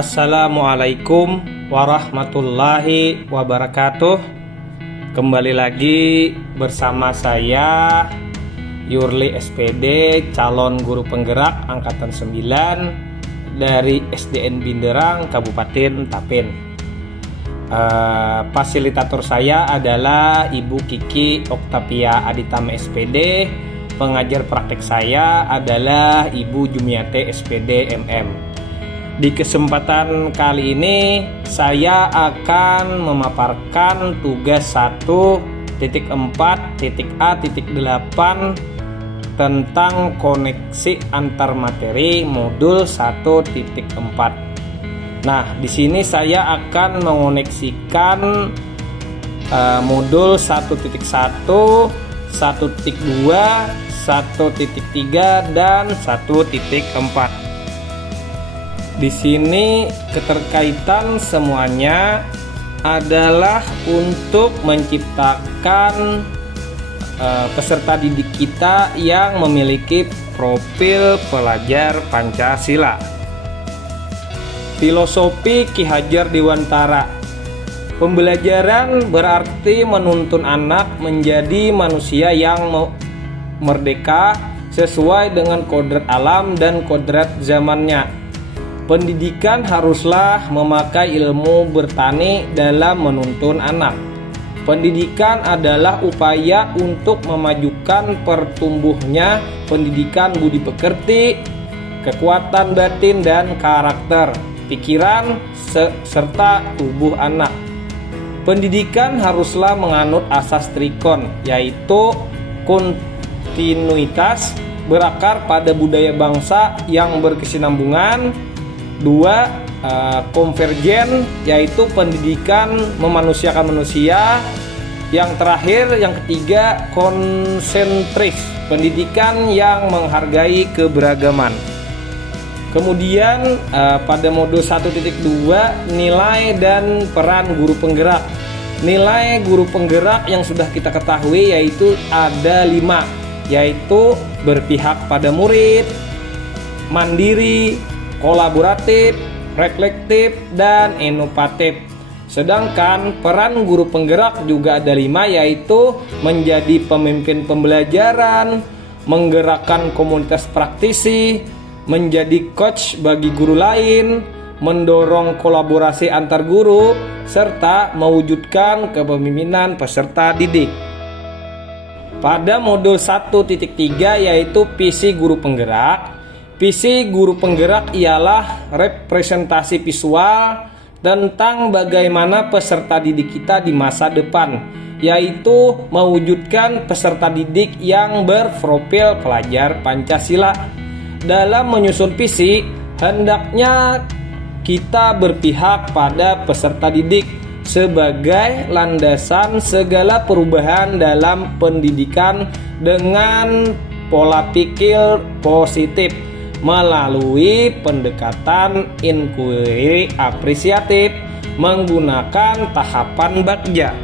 Assalamualaikum warahmatullahi wabarakatuh. Kembali lagi bersama saya Yurli SPD, calon guru penggerak angkatan 9 dari SDN Binderang, Kabupaten Tapin. Fasilitator saya adalah Ibu Kiki Oktavia Aditama SPD. Pengajar praktek saya adalah Ibu Jumiate SPD MM. Di kesempatan kali ini saya akan memaparkan tugas 1.4.A.8 tentang koneksi antar materi modul 1.4. Nah, di sini saya akan mengoneksikan modul 1.1, 1.2, 1.3 dan 1.4. Di sini keterkaitan semuanya adalah untuk menciptakan peserta didik kita yang memiliki profil pelajar Pancasila. Filosofi Ki Hajar Dewantara. Pembelajaran berarti menuntun anak menjadi manusia yang merdeka sesuai dengan kodrat alam dan kodrat zamannya. Pendidikan haruslah memakai ilmu bertani dalam menuntun anak. Pendidikan adalah upaya untuk memajukan pertumbuhnya pendidikan budi pekerti, kekuatan batin dan karakter, pikiran, serta tubuh anak. Pendidikan haruslah menganut asas trikon, yaitu kontinuitas, berakar pada budaya bangsa yang berkesinambungan. 2. Konvergen, yaitu pendidikan memanusiakan manusia. Yang terakhir, yang ketiga, konsentris, pendidikan yang menghargai keberagaman. Kemudian pada modul 1.2, nilai dan peran guru penggerak. Nilai guru penggerak yang sudah kita ketahui yaitu ada 5, yaitu berpihak pada murid, mandiri, kolaboratif, reflektif, dan inovatif. Sedangkan peran guru penggerak juga ada 5, yaitu menjadi pemimpin pembelajaran, menggerakkan komunitas praktisi, menjadi coach bagi guru lain, mendorong kolaborasi antar guru, serta mewujudkan kepemimpinan peserta didik. Pada modul 1.3 yaitu visi guru penggerak. Visi guru penggerak ialah representasi visual tentang bagaimana peserta didik kita di masa depan, yaitu mewujudkan peserta didik yang berprofil pelajar Pancasila. Dalam menyusun visi, hendaknya kita berpihak pada peserta didik sebagai landasan segala perubahan dalam pendidikan dengan pola pikir positif melalui pendekatan inquiry apresiatif menggunakan tahapan Bagja.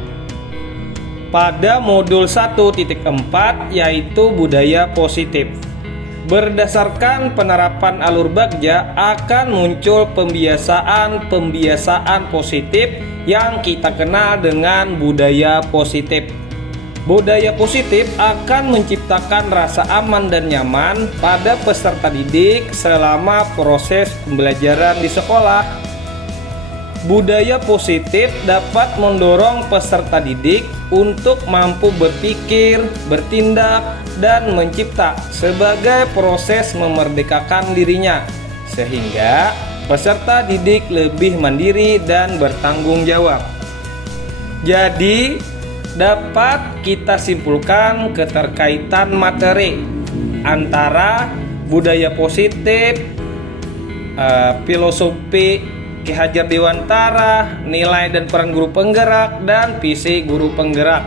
Pada modul 1.4 yaitu budaya positif. Berdasarkan penerapan alur Bagja akan muncul pembiasaan positif yang kita kenal dengan budaya positif. Budaya positif akan menciptakan rasa aman dan nyaman pada peserta didik selama proses pembelajaran di sekolah. Budaya positif dapat mendorong peserta didik untuk mampu berpikir, bertindak, dan mencipta sebagai proses memerdekakan dirinya, sehingga peserta didik lebih mandiri dan bertanggung jawab. Jadi, dapat kita simpulkan keterkaitan materi antara budaya positif, filosofi Ki Hajar Dewantara, nilai dan peran guru penggerak, dan visi guru penggerak.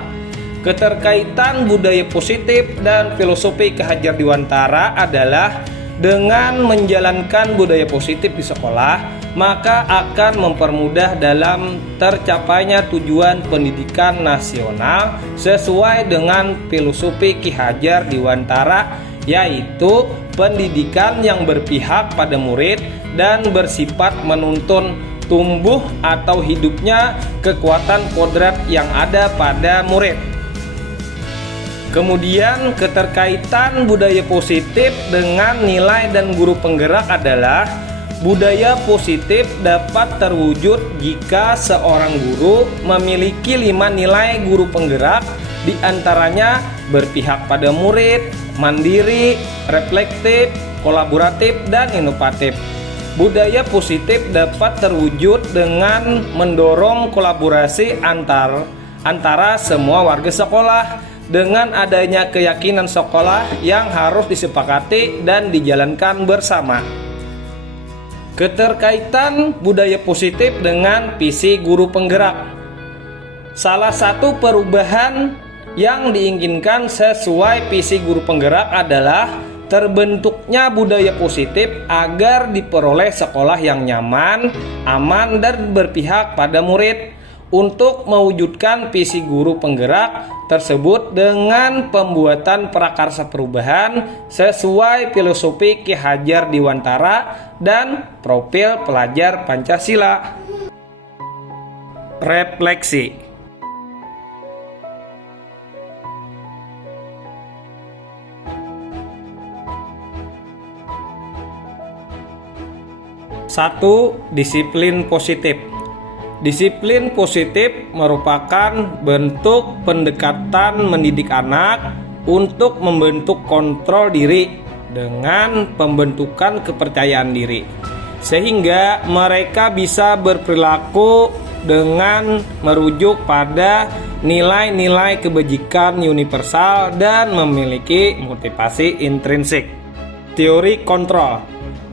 Keterkaitan budaya positif dan filosofi Ki Hajar Dewantara adalah dengan menjalankan budaya positif di sekolah, maka akan mempermudah dalam tercapainya tujuan pendidikan nasional sesuai dengan filosofi Ki Hajar Dewantara, yaitu pendidikan yang berpihak pada murid dan bersifat menuntun tumbuh atau hidupnya kekuatan kodrat yang ada pada murid. Kemudian keterkaitan budaya positif dengan nilai dan guru penggerak adalah budaya positif dapat terwujud jika seorang guru memiliki 5 nilai guru penggerak, diantaranya berpihak pada murid, mandiri, reflektif, kolaboratif, dan inovatif. Budaya positif dapat terwujud dengan mendorong kolaborasi antara semua warga sekolah dengan adanya keyakinan sekolah yang harus disepakati dan dijalankan bersama. Keterkaitan budaya positif dengan visi guru penggerak. Salah satu perubahan yang diinginkan sesuai visi guru penggerak adalah terbentuknya budaya positif agar diperoleh sekolah yang nyaman, aman, dan berpihak pada murid. Untuk mewujudkan visi guru penggerak tersebut dengan pembuatan prakarsa perubahan sesuai filosofi Ki Hajar Dewantara dan profil pelajar Pancasila. Refleksi. Satu, disiplin positif. Disiplin positif merupakan bentuk pendekatan mendidik anak untuk membentuk kontrol diri dengan pembentukan kepercayaan diri, sehingga mereka bisa berperilaku dengan merujuk pada nilai-nilai kebajikan universal dan memiliki motivasi intrinsik. Teori kontrol,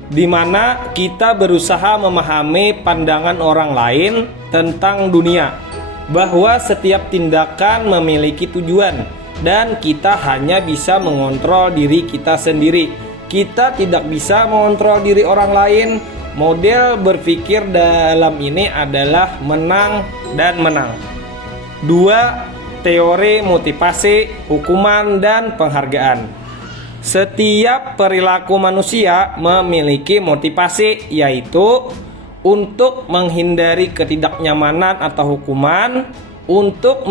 di mana kita berusaha memahami pandangan orang lain tentang dunia, bahwa setiap tindakan memiliki tujuan dan kita hanya bisa mengontrol diri kita sendiri. Kita tidak bisa mengontrol diri orang lain. Model berpikir dalam ini adalah menang dan menang. 2. Teori motivasi, hukuman, dan penghargaan. Setiap perilaku manusia memiliki motivasi, yaitu untuk menghindari ketidaknyamanan atau hukuman, untuk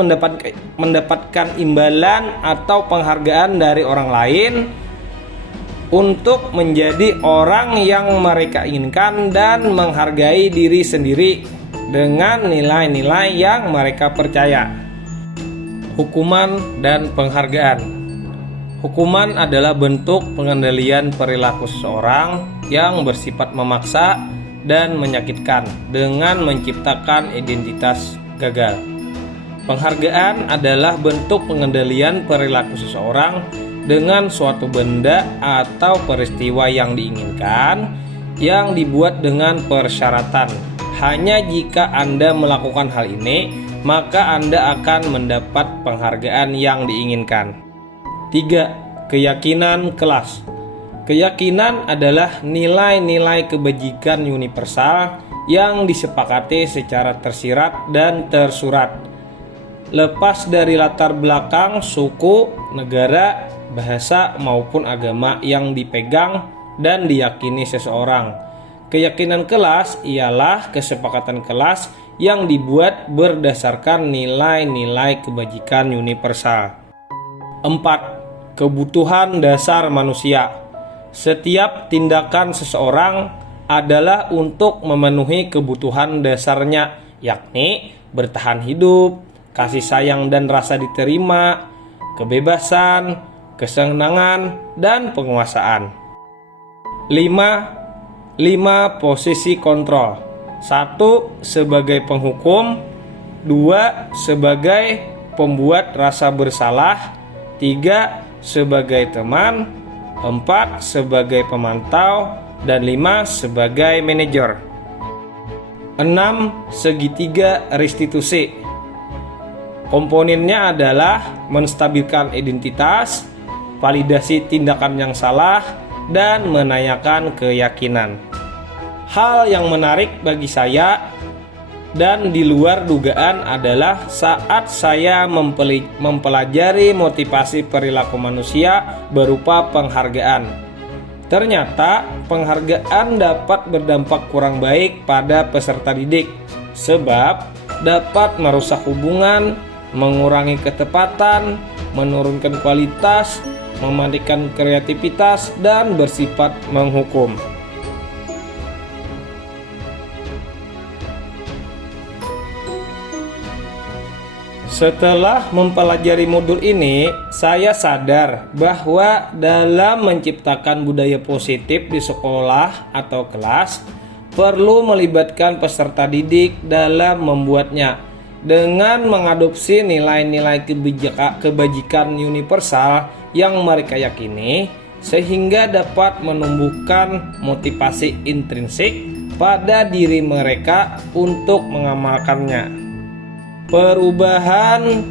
mendapatkan imbalan atau penghargaan dari orang lain, untuk menjadi orang yang mereka inginkan, dan menghargai diri sendiri dengan nilai-nilai yang mereka percaya. Hukuman dan penghargaan. Hukuman adalah bentuk pengendalian perilaku seseorang yang bersifat memaksa dan menyakitkan dengan menciptakan identitas gagal. Penghargaan adalah bentuk pengendalian perilaku seseorang dengan suatu benda atau peristiwa yang diinginkan, yang dibuat dengan persyaratan. Hanya jika Anda melakukan hal ini, maka Anda akan mendapat penghargaan yang diinginkan. 3. Keyakinan kelas. Keyakinan adalah nilai-nilai kebajikan universal yang disepakati secara tersirat dan tersurat, lepas dari latar belakang, suku, negara, bahasa, maupun agama yang dipegang dan diyakini seseorang. Keyakinan kelas ialah kesepakatan kelas yang dibuat berdasarkan nilai-nilai kebajikan universal. 4. Kebutuhan dasar manusia. Setiap tindakan seseorang adalah untuk memenuhi kebutuhan dasarnya, yakni bertahan hidup, kasih sayang dan rasa diterima, kebebasan, kesenangan, dan penguasaan. 5. Posisi kontrol. 1. Sebagai penghukum. 2. Sebagai pembuat rasa bersalah. 3. Sebagai teman. 4. Sebagai pemantau. Dan 5. Sebagai manajer. 6. Segitiga restitusi. Komponennya adalah menstabilkan identitas, validasi tindakan yang salah, dan menanyakan keyakinan. Hal yang menarik bagi saya dan di luar dugaan adalah saat saya mempelajari motivasi perilaku manusia berupa penghargaan. Ternyata penghargaan dapat berdampak kurang baik pada peserta didik, sebab dapat merusak hubungan, mengurangi ketepatan, menurunkan kualitas, mematikan kreativitas, dan bersifat menghukum. Setelah mempelajari modul ini, saya sadar bahwa dalam menciptakan budaya positif di sekolah atau kelas, perlu melibatkan peserta didik dalam membuatnya dengan mengadopsi nilai-nilai kebajikan universal yang mereka yakini, sehingga dapat menumbuhkan motivasi intrinsik pada diri mereka untuk mengamalkannya. Perubahan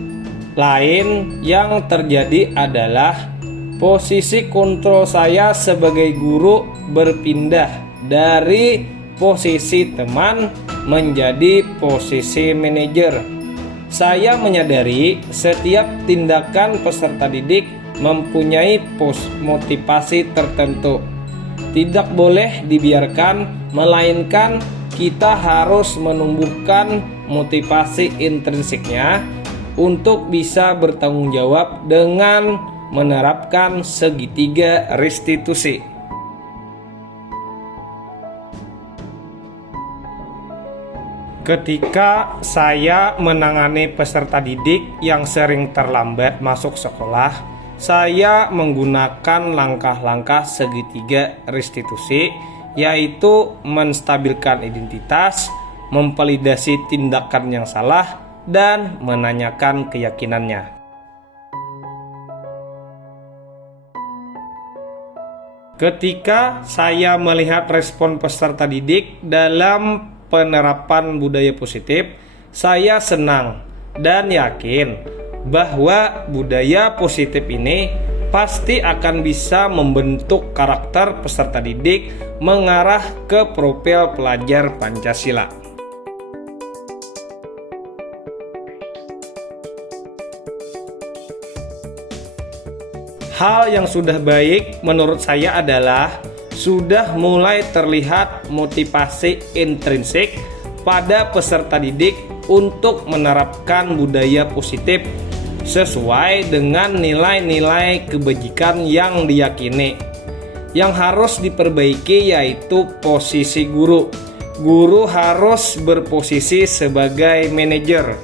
lain yang terjadi adalah posisi kontrol saya sebagai guru berpindah dari posisi teman menjadi posisi manajer. Saya menyadari setiap tindakan peserta didik mempunyai motivasi tertentu. Tidak boleh dibiarkan, melainkan kita harus menumbuhkan motivasi intrinsiknya untuk bisa bertanggung jawab dengan menerapkan segitiga restitusi. Ketika saya menangani peserta didik yang sering terlambat masuk sekolah, saya menggunakan langkah-langkah segitiga restitusi, yaitu menstabilkan identitas, memvalidasi tindakan yang salah, dan menanyakan keyakinannya. Ketika saya melihat respon peserta didik dalam penerapan budaya positif, saya senang dan yakin bahwa budaya positif ini pasti akan bisa membentuk karakter peserta didik mengarah ke profil pelajar Pancasila. Hal yang sudah baik menurut saya adalah sudah mulai terlihat motivasi intrinsik pada peserta didik untuk menerapkan budaya positif sesuai dengan nilai-nilai kebajikan yang diyakini. Yang harus diperbaiki yaitu posisi guru. Guru harus berposisi sebagai manajer.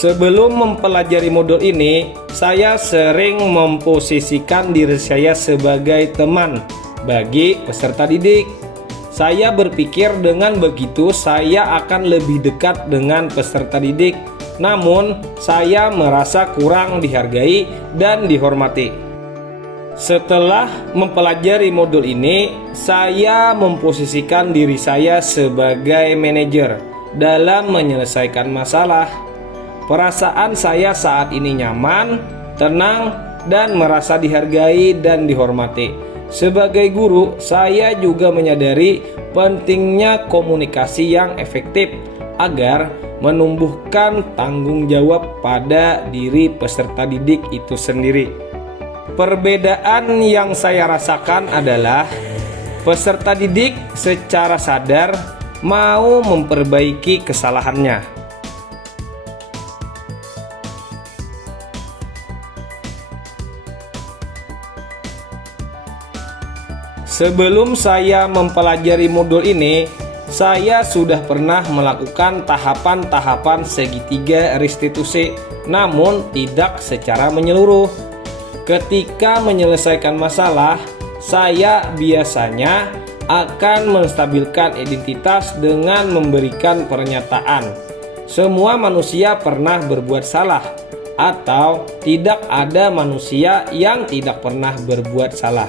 Sebelum mempelajari modul ini, saya sering memposisikan diri saya sebagai teman bagi peserta didik. Saya berpikir dengan begitu saya akan lebih dekat dengan peserta didik. Namun, saya merasa kurang dihargai dan dihormati. Setelah mempelajari modul ini, saya memposisikan diri saya sebagai manajer dalam menyelesaikan masalah. Perasaan saya saat ini nyaman, tenang, dan merasa dihargai dan dihormati. Sebagai guru, saya juga menyadari pentingnya komunikasi yang efektif agar menumbuhkan tanggung jawab pada diri peserta didik itu sendiri. Perbedaan yang saya rasakan adalah peserta didik secara sadar mau memperbaiki kesalahannya. Sebelum saya mempelajari modul ini, saya sudah pernah melakukan tahapan-tahapan segitiga restitusi, namun tidak secara menyeluruh. Ketika menyelesaikan masalah, saya biasanya akan menstabilkan identitas dengan memberikan pernyataan. Semua manusia pernah berbuat salah, atau tidak ada manusia yang tidak pernah berbuat salah.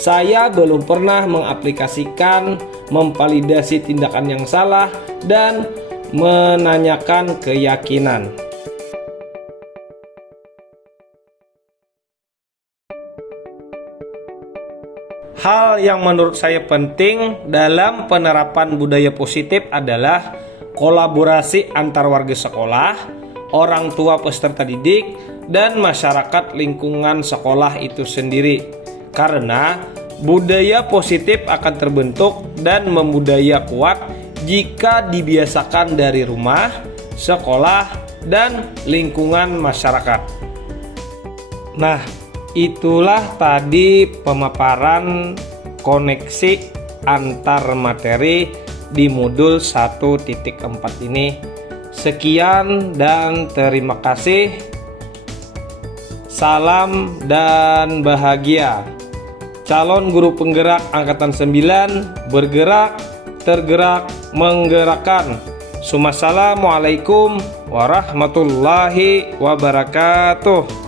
Saya belum pernah mengaplikasikan, memvalidasi tindakan yang salah, dan menanyakan keyakinan. Hal yang menurut saya penting dalam penerapan budaya positif adalah kolaborasi antar warga sekolah, orang tua peserta didik, dan masyarakat lingkungan sekolah itu sendiri. Karena budaya positif akan terbentuk dan membudaya kuat jika dibiasakan dari rumah, sekolah, dan lingkungan masyarakat. Nah, itulah tadi pemaparan koneksi antar materi di modul 1.4 ini. Sekian dan terima kasih. Salam dan bahagia. Calon guru penggerak angkatan 9 bergerak, tergerak, menggerakkan. Assalamualaikum warahmatullahi wabarakatuh.